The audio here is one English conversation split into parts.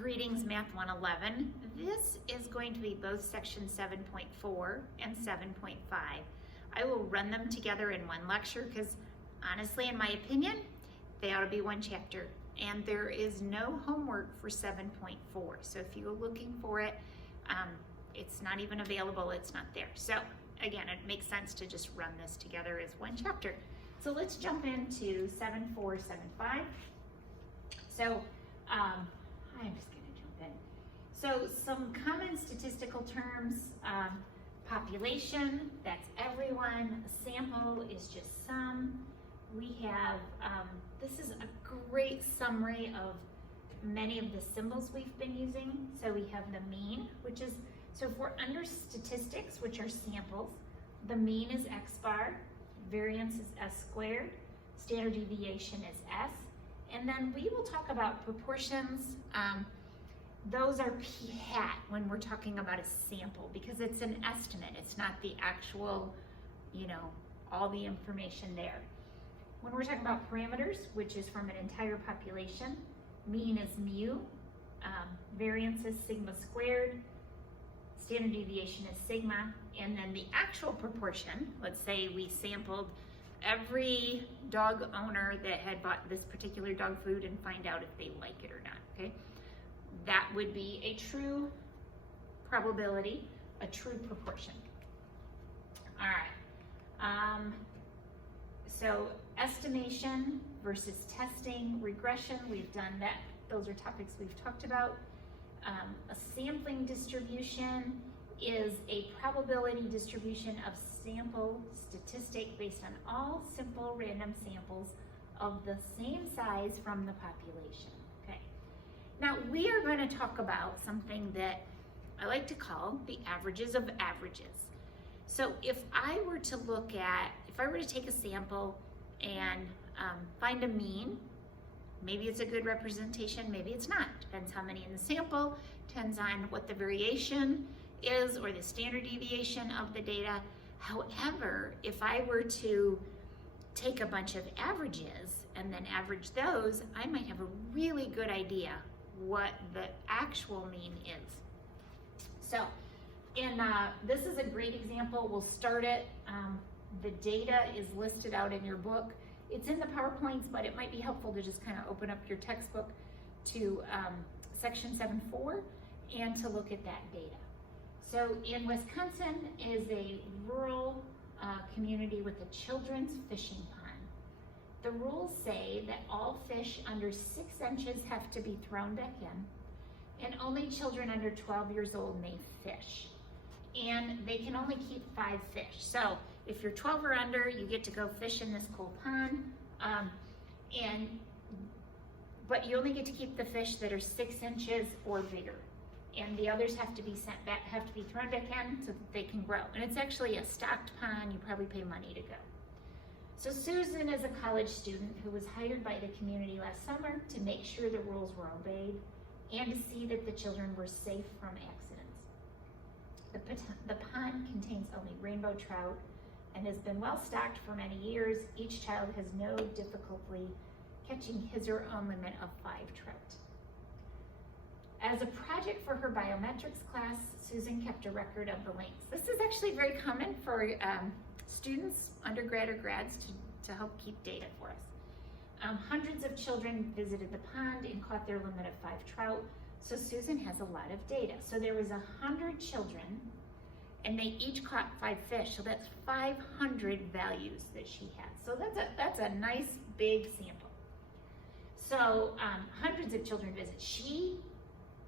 Greetings, Math 111. This is going to be both section 7.4 and 7.5. I will run them together in one lecture because honestly, in my opinion, they ought to be one chapter. And there is no homework for 7.4. So if you're looking for it, it's not even available, it's not there. So again, it makes sense to just run this together as one chapter. So let's jump into 7.4, 7.5. So I'm just gonna jump in. So some common statistical terms, population, that's everyone. A sample is just some. We have, this is a great summary of many of the symbols we've been using. So we have the mean, which is, so if we're under statistics, which are samples, the mean is x bar, variance is s squared, standard deviation is s, and then we will talk about proportions. Those are p hat when we're talking about a sample because it's an estimate. It's not the actual, all the information there. When we're talking about parameters, which is from an entire population, mean is mu, variance is sigma squared, standard deviation is sigma, and then the actual proportion, let's say we sampled every dog owner that had bought this particular dog food and find out if they like it or not, okay? That would be a true probability, a true proportion. All right, so estimation versus testing, regression, we've done that. Those are topics we've talked about. A sampling distribution is a probability distribution of sample statistic based on all simple random samples of the same size from the population, okay? Now we are going to talk about something that I like to call the averages of averages. So if I were to take a sample and find a mean, maybe it's a good representation, maybe it's not. Depends how many in the sample, depends on what the variation is or the standard deviation of the data. However, if I were to take a bunch of averages and then average those, I might have a really good idea what the actual mean is. So, this is a great example. We'll start it. The data is listed out in your book. It's in the PowerPoints, but it might be helpful to just kind of open up your textbook to section 7.4 and to look at that data. So in Wisconsin is a rural community with a children's fishing pond. The rules say that all fish under 6 inches have to be thrown back in, and only children under 12 years old may fish. And they can only keep 5 fish. So if you're 12 or under, you get to go fish in this cool pond, but you only get to keep the fish that are 6 inches or bigger. And the others have to be sent back, have to be thrown back in so that they can grow. And it's actually a stocked pond, you probably pay money to go. So Susan is a college student who was hired by the community last summer to make sure the rules were obeyed and to see that the children were safe from accidents. The pond contains only rainbow trout and has been well stocked for many years. Each child has no difficulty catching his or her own limit of 5 trout. As a project for her biometrics class, Susan kept a record of the lengths. This is actually very common for students, undergrad or grads, to help keep data for us. Hundreds of children visited the pond and caught their limit of 5 trout, so Susan has a lot of data. So there was 100 children, and they each caught 5 fish, so that's 500 values that she has. So that's a nice big sample. So hundreds of children visit. She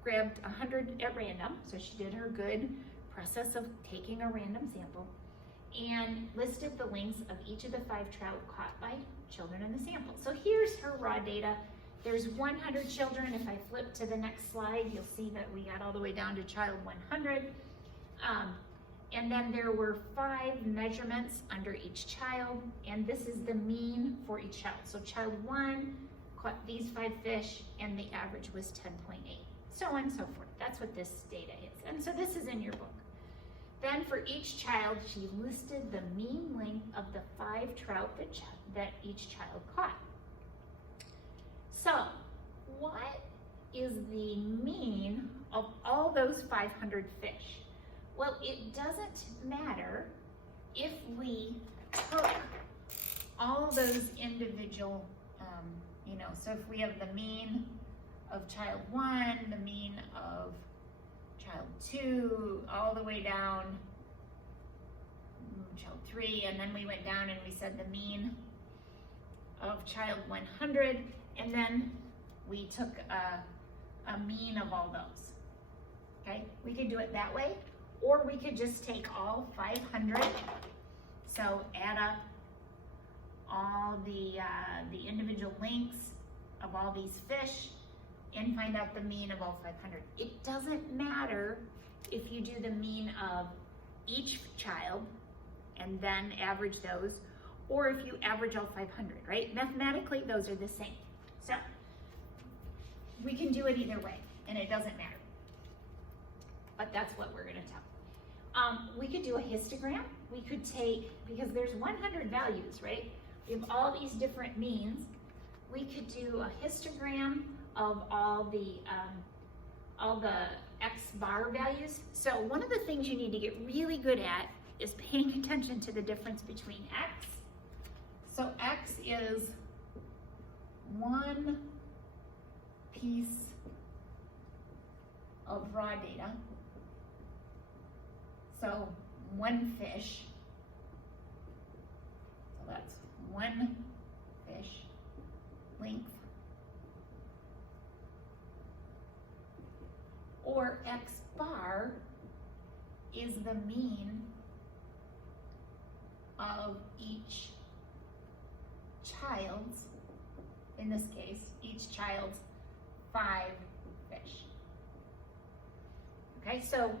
grabbed 100 at random, so she did her good process of taking a random sample and listed the lengths of each of the 5 trout caught by children in the sample. So here's her raw data. There's 100 children. If I flip to the next slide, you'll see that we got all the way down to child 100. And then there were 5 measurements under each child, and this is the mean for each child. So child 1 caught these 5 fish, and the average was 10.8. So on and so forth. That's what this data is. And so this is in your book. Then for each child, she listed the mean length of the 5 trout that each child caught. So what is the mean of all those 500 fish. Well, it doesn't matter if we took all those individual, so if we have the mean of child 1, the mean of child 2, all the way down, child 3, and then we went down and we said the mean of child 100, and then we took a mean of all those, okay? We could do it that way, or we could just take all 500, so add up all the individual lengths of all these fish and find out the mean of all 500. It doesn't matter if you do the mean of each child and then average those, or if you average all 500, right? Mathematically, those are the same. So we can do it either way, and it doesn't matter. But that's what we're gonna tell. We could do a histogram. We could take, because there's 100 values, right? We have all these different means. We could do a histogram of all the X bar values. So one of the things you need to get really good at is paying attention to the difference between X. So X is one piece of raw data. So one fish. So that's one fish length. Or X bar is the mean of each child's, in this case, each child's 5 fish. Okay, so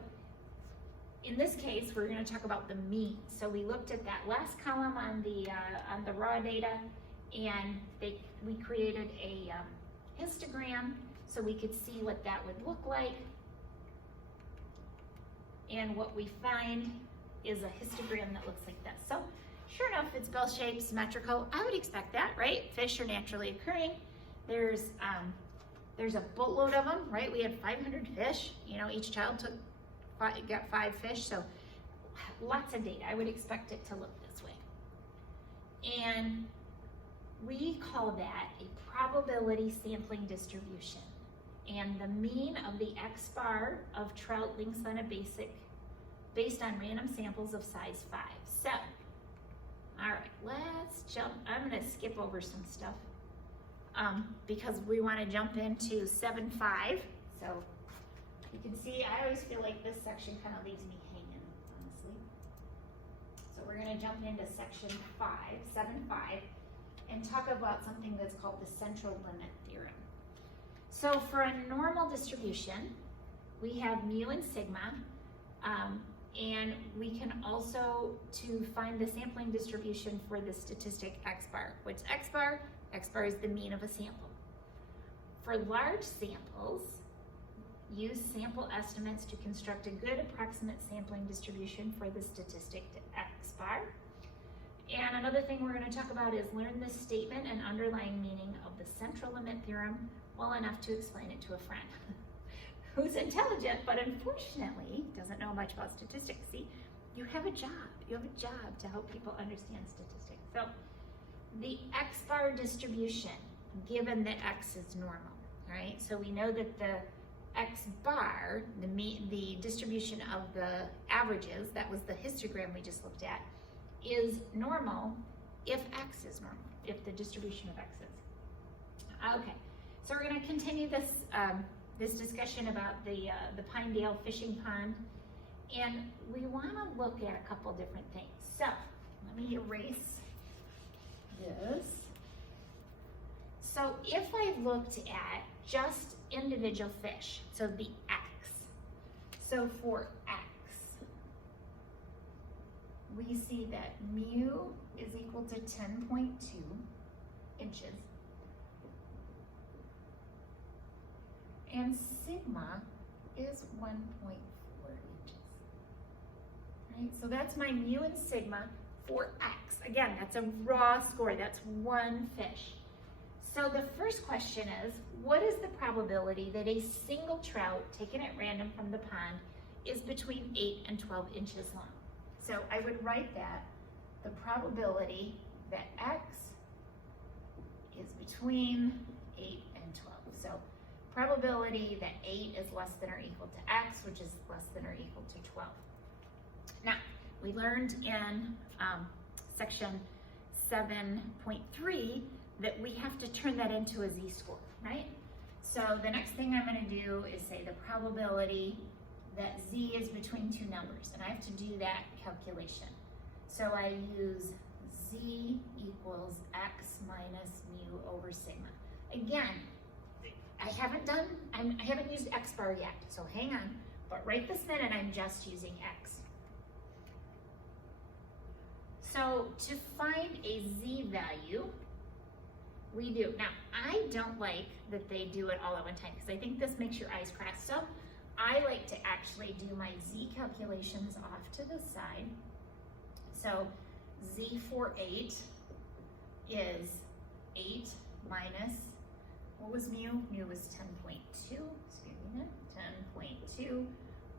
in this case, we're going to talk about the mean. So we looked at that last column on the raw data, and we created a histogram so we could see what that would look like. And what we find is a histogram that looks like this. So sure enough, it's bell-shaped, symmetrical. I would expect that, right? Fish are naturally occurring. There's a boatload of them, right? We had 500 fish. Each child got 5 fish, so lots of data. I would expect it to look this way. And we call that a probability sampling distribution. And the mean of the X bar of trout lengths on a basic based on random samples of size 5. So, all right, let's jump. I'm going to skip over some stuff because we want to jump into 7.5. So you can see I always feel like this section kind of leaves me hanging, honestly. So we're going to jump into section 7.5, and talk about something that's called the central limit theorem. So for a normal distribution, we have mu and sigma, and we can also, to find the sampling distribution for the statistic X bar. What's X bar? X bar is the mean of a sample. For large samples, use sample estimates to construct a good approximate sampling distribution for the statistic X bar. And another thing we're going to talk about is learn the statement and underlying meaning of the central limit theorem well enough to explain it to a friend who's intelligent, but unfortunately doesn't know much about statistics. See, you have a job. You have a job to help people understand statistics. So the X bar distribution, given that X is normal, right? So we know that the X bar, the distribution of the averages, that was the histogram we just looked at, is normal if X is normal, if the distribution of X is. Okay, so we're going to continue this this discussion about the Pinedale fishing pond, and we want to look at a couple different things. So let me erase this. So if I looked at just individual fish, so the X, so for X, we see that mu is equal to 10.2 inches, and sigma is 1.4 inches. Right? So that's my mu and sigma for X. Again, that's a raw score. That's one fish. So the first question is, what is the probability that a single trout taken at random from the pond is between 8 and 12 inches long? So I would write that the probability that X is between 8 and 12. So probability that 8 is less than or equal to X, which is less than or equal to 12. Now, we learned in section 7.3 that we have to turn that into a z-score, right? So the next thing I'm going to do is say the probability that z is between two numbers, and I have to do that calculation. So I use z equals x minus mu over sigma. Again, I haven't used x bar yet, so hang on. But right this minute, I'm just using x. So to find a z value, we do. Now, I don't like that they do it all at one time because I think this makes your eyes crack. So I like to actually do my z calculations off to the side. So z for 8 is 8 minus, what was mu? Mu was 10.2, excuse me, 10.2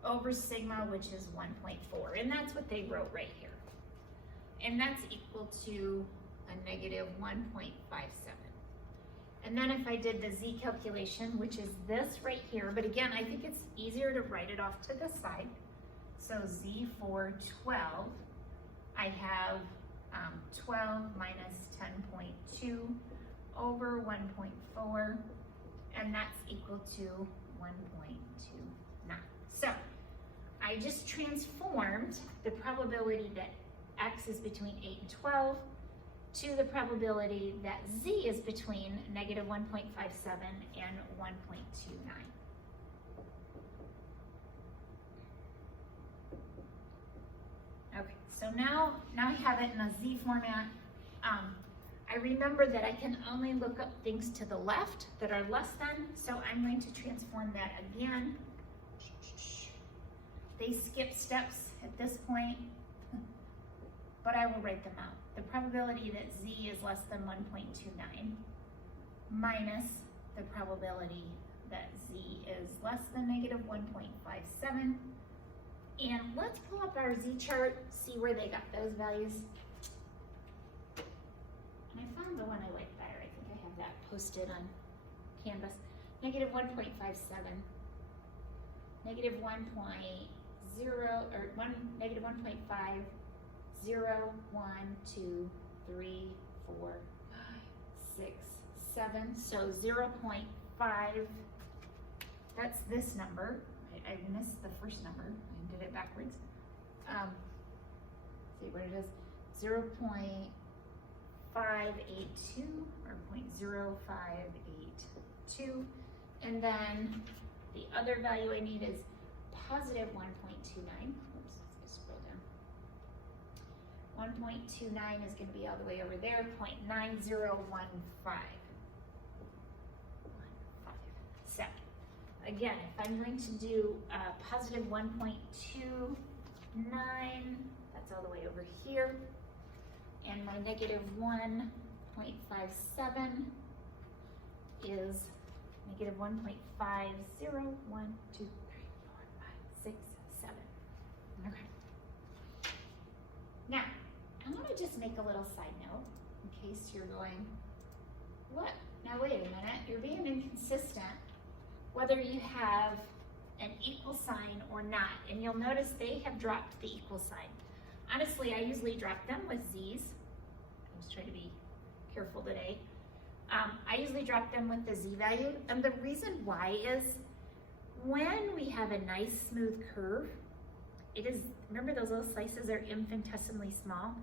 over sigma, which is 1.4. And that's what they wrote right here. And that's equal to a negative 1.57. And then if I did the z calculation, which is this right here, but again, I think it's easier to write it off to the side. So z for 12, I have 12 minus 10.2 over 1.4, and that's equal to 1.29. So I just transformed the probability that x is between 8 and 12 to the probability that z is between negative 1.57 and 1.29. Okay, so now I have it in a z format. I remember that I can only look up things to the left that are less than, so I'm going to transform that again. They skip steps at this point, but I will write them out. The probability that z is less than 1.29 minus the probability that z is less than negative 1.57. And let's pull up our z chart, see where they got those values. And I found the one I like better. I think I have that posted on Canvas. Negative 1.57, negative 1.0, or negative 1.5, 0, 1, 2, 3, 4, 5, 6, 7. So 0.5, that's this number. I missed the first number. I did it backwards. See what it is. 0.582 or 0.0582. And then the other value I need is positive 1.29. Oops, let's scroll down. 1.29 is going to be all the way over there, 0.9015. So, again, if I'm going to do positive 1.29, that's all the way over here, and my negative 1.57 is negative 1.50, 1, 2, 3, 4, 5, 6, 7. Okay. Now, I want to just make a little side note in case you're going, what? Now wait a minute, you're being inconsistent whether you have an equal sign or not. And you'll notice they have dropped the equal sign. Honestly, I usually drop them with z's. I was trying to be careful today. I usually drop them with the z value. And the reason why is when we have a nice smooth curve, it is, remember those little slices are infinitesimally small?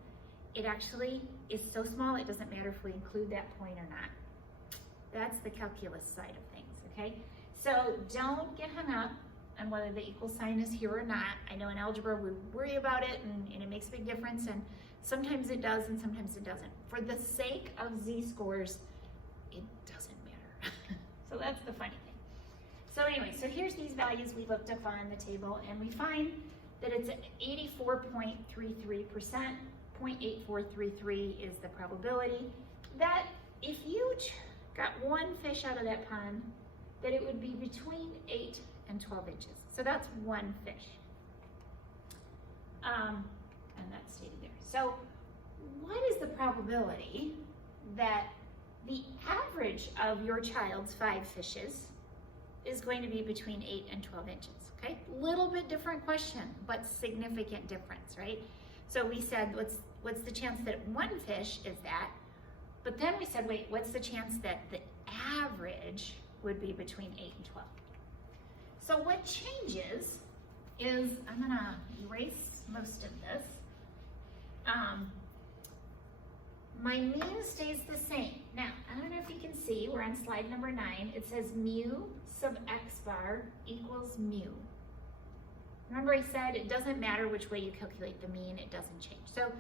It actually is so small it doesn't matter if we include that point or not. That's the calculus side of things, okay? So don't get hung up on whether the equal sign is here or not. I know in algebra we worry about it and it makes a big difference, and sometimes it does and sometimes it doesn't. For the sake of z-scores, it doesn't matter. So that's the funny thing. So anyway, so here's these values we looked up on the table, and we find that it's 84.33%. 0.8433 is the probability that if you got one fish out of that pond, that it would be between 8 and 12 inches. So that's one fish. And that's stated there. So what is the probability that the average of your child's 5 fishes is going to be between 8 and 12 inches, okay? Little bit different question, but significant difference, right? So we said, what's the chance that one fish is that? But then we said, wait, what's the chance that the average would be between 8 and 12? So what changes is, I'm gonna erase most of this. My mean stays the same. Now, I don't know if you can see, we're on slide number 9. It says mu sub x bar equals mu. Remember I said it doesn't matter which way you calculate the mean, it doesn't change. So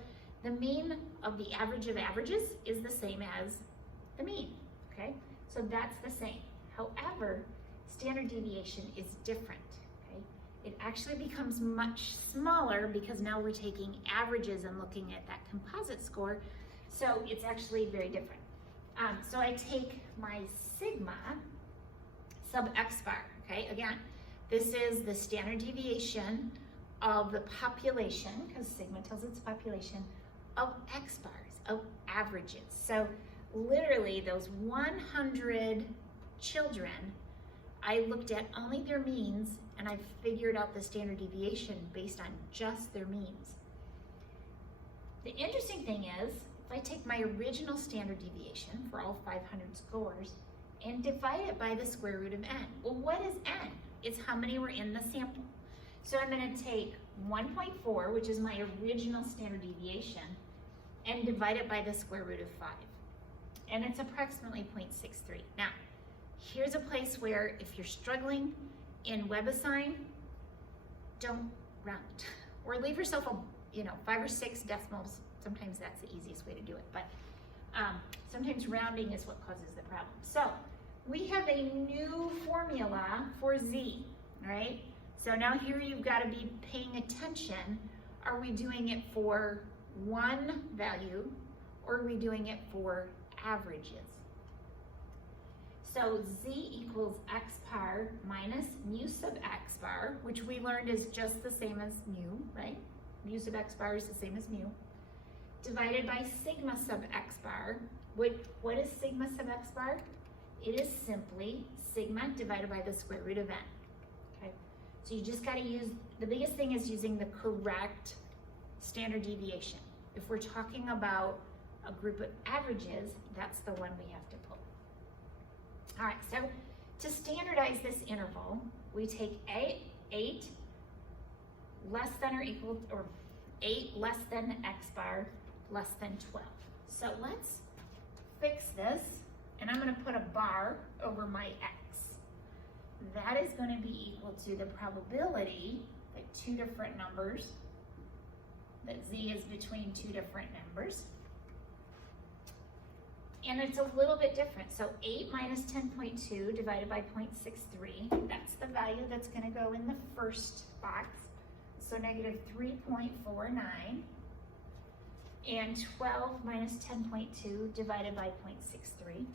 the mean of the average of averages is the same as the mean, okay? So that's the same. However, standard deviation is different, okay? It actually becomes much smaller because now we're taking averages and looking at that composite score. So it's actually very different. So I take my sigma sub x bar, okay? Again, this is the standard deviation of the population, because sigma tells its population, of x bars, of averages. So literally those 100 children, I looked at only their means and I figured out the standard deviation based on just their means. The interesting thing is, if I take my original standard deviation for all 500 scores and divide it by the square root of n. Well, what is n? It's how many were in the sample. So I'm going to take 1.4, which is my original standard deviation, and divide it by the square root of 5. And it's approximately 0.63. Now, here's a place where if you're struggling in WebAssign, don't round. Or leave yourself 5 or 6 decimals. Sometimes that's the easiest way to do it, but sometimes rounding is what causes the problem. So we have a new formula for z, right? So now here you've got to be paying attention. Are we doing it for one value, or are we doing it for averages? So z equals x bar minus mu sub x bar, which we learned is just the same as mu, right? Mu sub x bar is the same as mu, divided by sigma sub x bar. What is sigma sub x bar? It is simply sigma divided by the square root of n, okay? So you just gotta use, the biggest thing is using the correct standard deviation. If we're talking about a group of averages, that's the one we have to pull. All right, so to standardize this interval, we take 8 less than or equal, or 8 less than x bar less than 12. So let's fix this, and I'm going to put a bar over my x. That is going to be equal to the probability that two different numbers, that z is between two different numbers. And it's a little bit different. So 8 minus 10.2 divided by 0.63, that's the value that's going to go in the first box. So negative 3.49. And 12 minus 10.2 divided by 0.63,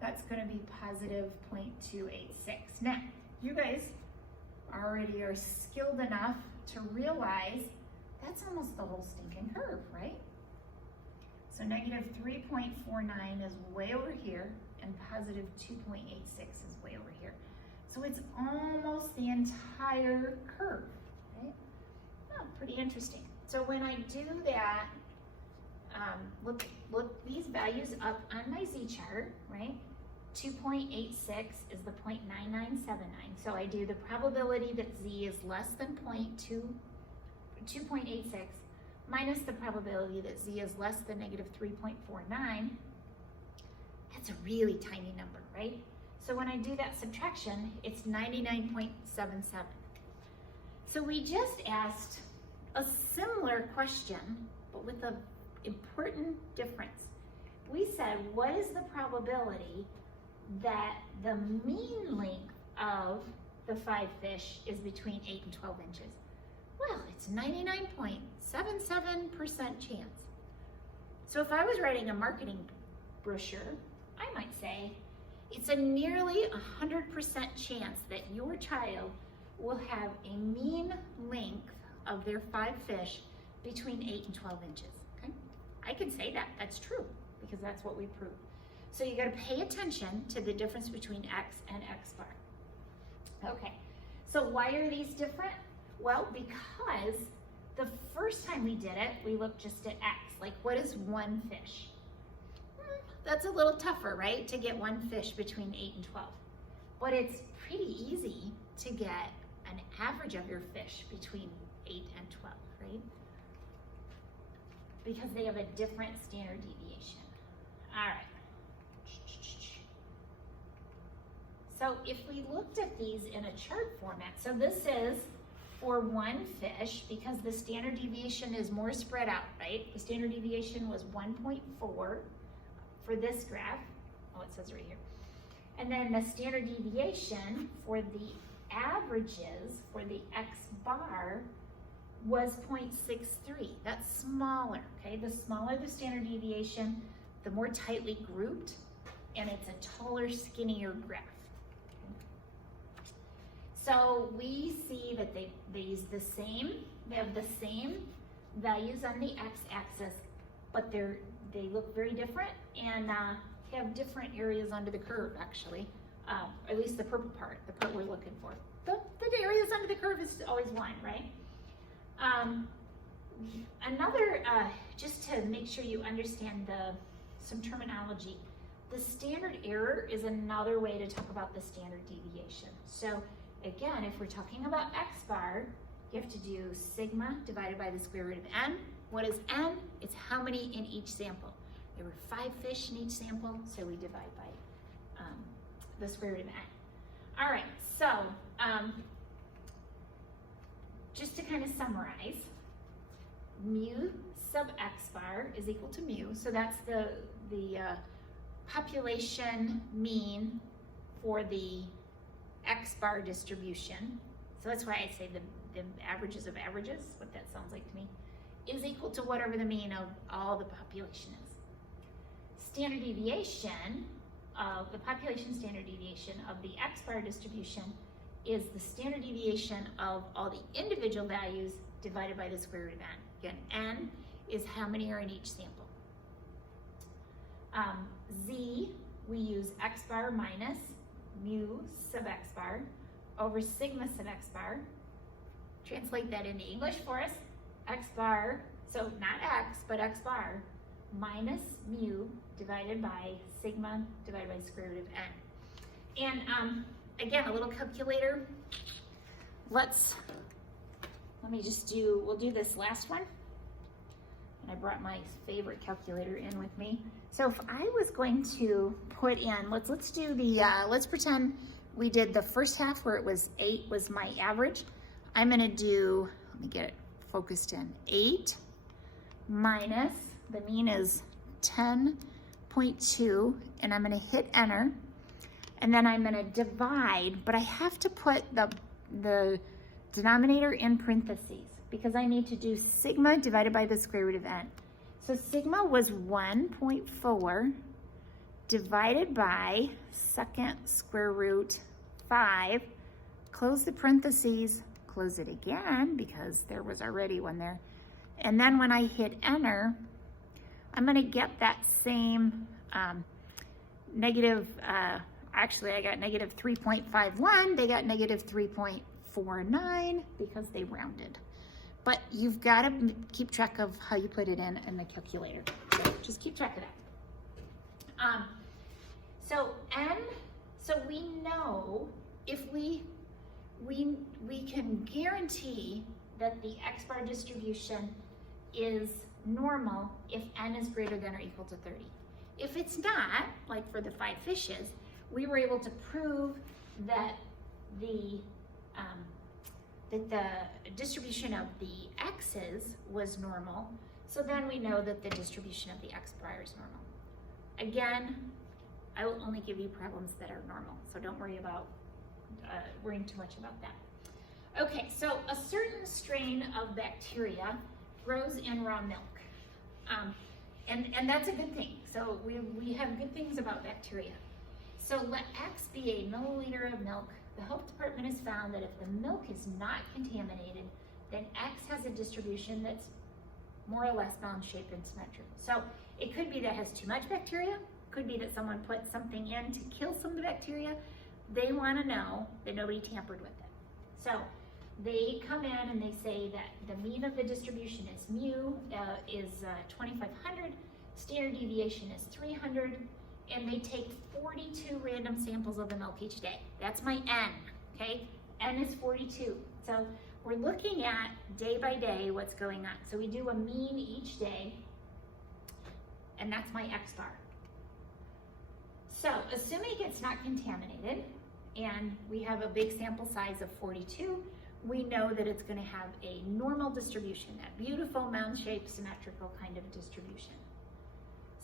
that's going to be positive 0.286. Now, you guys already are skilled enough to realize that's almost the whole stinking curve, right? So negative 3.49 is way over here, and positive 2.86 is way over here. So it's almost the entire curve, right? Oh, pretty interesting. So when I do that, look these values up on my z-chart, right? 2.86 is the 0.9979. So I do the probability that z is less than 2.86 minus the probability that z is less than negative 3.49. That's a really tiny number, right? So when I do that subtraction, it's 99.77. So we just asked a similar question, but with an important difference. We said, what is the probability that the mean length of the 5 fish is between 8 and 12 inches? Well, it's 99.77% chance. So if I was writing a marketing brochure, I might say, it's a nearly 100% chance that your child will have a mean length of their 5 fish between 8 and 12 inches, okay? I can say that, that's true, because that's what we proved. So you gotta pay attention to the difference between X and X bar. Okay, so why are these different? Well, because the first time we did it, we looked just at X, like what is 1 fish? That's a little tougher, right? To get 1 fish between 8 and 12. But it's pretty easy to get an average of your fish between 8 and 12, right? Because they have a different standard deviation. All right. So if we looked at these in a chart format, so this is for 1 fish, because the standard deviation is more spread out, right? The standard deviation was 1.4 for this graph. Oh, it says right here. And then the standard deviation for the averages for the X bar was 0.63. That's smaller, okay? The smaller the standard deviation, the more tightly grouped, and it's a taller, skinnier graph. So we see that they use the same, they have the same values on the x-axis, but they look very different and have different areas under the curve, actually. At least the purple part, the part we're looking for. The areas under the curve is always 1, right? Another, just to make sure you understand some terminology, the standard error is another way to talk about the standard deviation. So again, if we're talking about X bar, you have to do sigma divided by the square root of n. What is n? It's how many in each sample. There were 5 fish in each sample, so we divide by the square root of n. All right, so just to kind of summarize, mu sub X bar is equal to mu, so that's the population mean for the X bar distribution. So that's why I say the averages of averages, what that sounds like to me, is equal to whatever the mean of all the population is. Standard deviation of the population standard deviation of the X bar distribution is the standard deviation of all the individual values divided by the square root of n. Again, n is how many are in each sample. Z, we use X bar minus mu sub X bar over sigma sub X bar. Translate that into English for us. X bar, so not X, but X bar minus mu divided by sigma divided by the square root of n. And again, a little calculator. Let me just we'll do this last one. And I brought my favorite calculator in with me. So if I was going to put in, let's do the, let's pretend we did the first half where it was 8 was my average. I'm gonna do, let me get it focused in, 8 minus, the mean is 10.2, and I'm gonna hit enter, and then I'm gonna divide, but I have to put the denominator in parentheses because I need to do sigma divided by the square root of n. So sigma was 1.4 divided by second square root 5, close the parentheses, close it again because there was already one there. And then when I hit enter, I'm gonna get that same negative, actually I got negative 3.51, they got negative 3.49 because they rounded. But you've gotta keep track of how you put it in the calculator. So just keep track of that. So we know if we can guarantee that the X bar distribution is normal if n is greater than or equal to 30. If it's not, like for the 5 fishes, we were able to prove that the distribution of the x's was normal, so then we know that the distribution of the X bar is normal. Again, I will only give you problems that are normal, so don't worry about worrying too much about that. Okay, so a certain strain of bacteria grows in raw milk. And that's a good thing. So we have good things about bacteria. So let X be a milliliter of milk. The health department has found that if the milk is not contaminated, then X has a distribution that's more or less bound-shaped and symmetrical. So it could be that it has too much bacteria, could be that someone put something in to kill some of the bacteria. They want to know that nobody tampered with it. So they come in and they say that the mean of the distribution is mu, is 2,500, standard deviation is 300, and they take 42 random samples of the milk each day. That's my N, okay? N is 42. So we're looking at day by day what's going on. So we do a mean each day, and that's my X bar. So assuming it's not contaminated, and we have a big sample size of 42, we know that it's going to have a normal distribution, that beautiful mound-shaped symmetrical kind of distribution.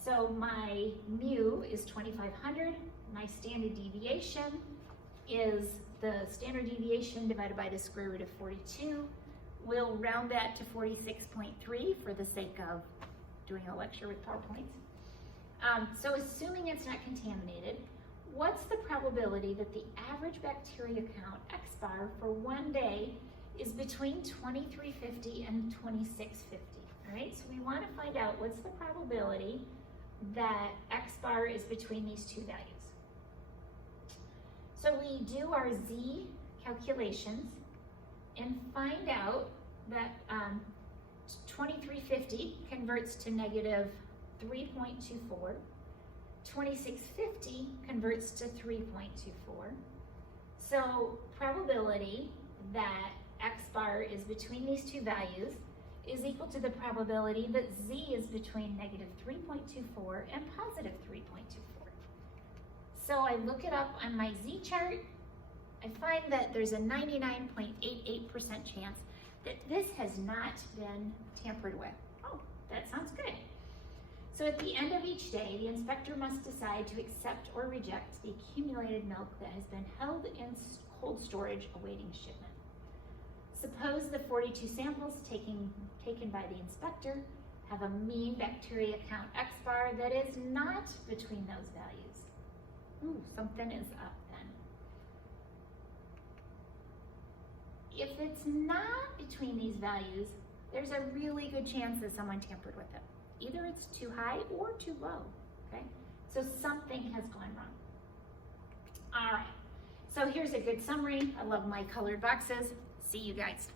So my mu is 2,500, my standard deviation is the standard deviation divided by the square root of 42. We'll round that to 46.3 for the sake of doing a lecture with PowerPoints. So assuming it's not contaminated, what's the probability that the average bacteria count, X bar, for one day is between 2,350 and 2,650, all right? So we want to find out what's the probability that X bar is between these two values. So we do our Z calculations and find out that 2,350 converts to negative 3.24. 2,650 converts to 3.24. So probability that X bar is between these two values is equal to the probability that Z is between negative 3.24 and positive 3.24. So I look it up on my Z chart. I find that there's a 99.88% chance that this has not been tampered with. Oh, that sounds good. So at the end of each day, the inspector must decide to accept or reject the accumulated milk that has been held in cold storage awaiting shipment. Suppose the 42 samples taken by the inspector have a mean bacteria count X bar that is not between those values. Ooh, something is up then. If it's not between these values, there's a really good chance that someone tampered with it. Either it's too high or too low, okay? So something has gone wrong. All right, so here's a good summary. I love my colored boxes. See you guys.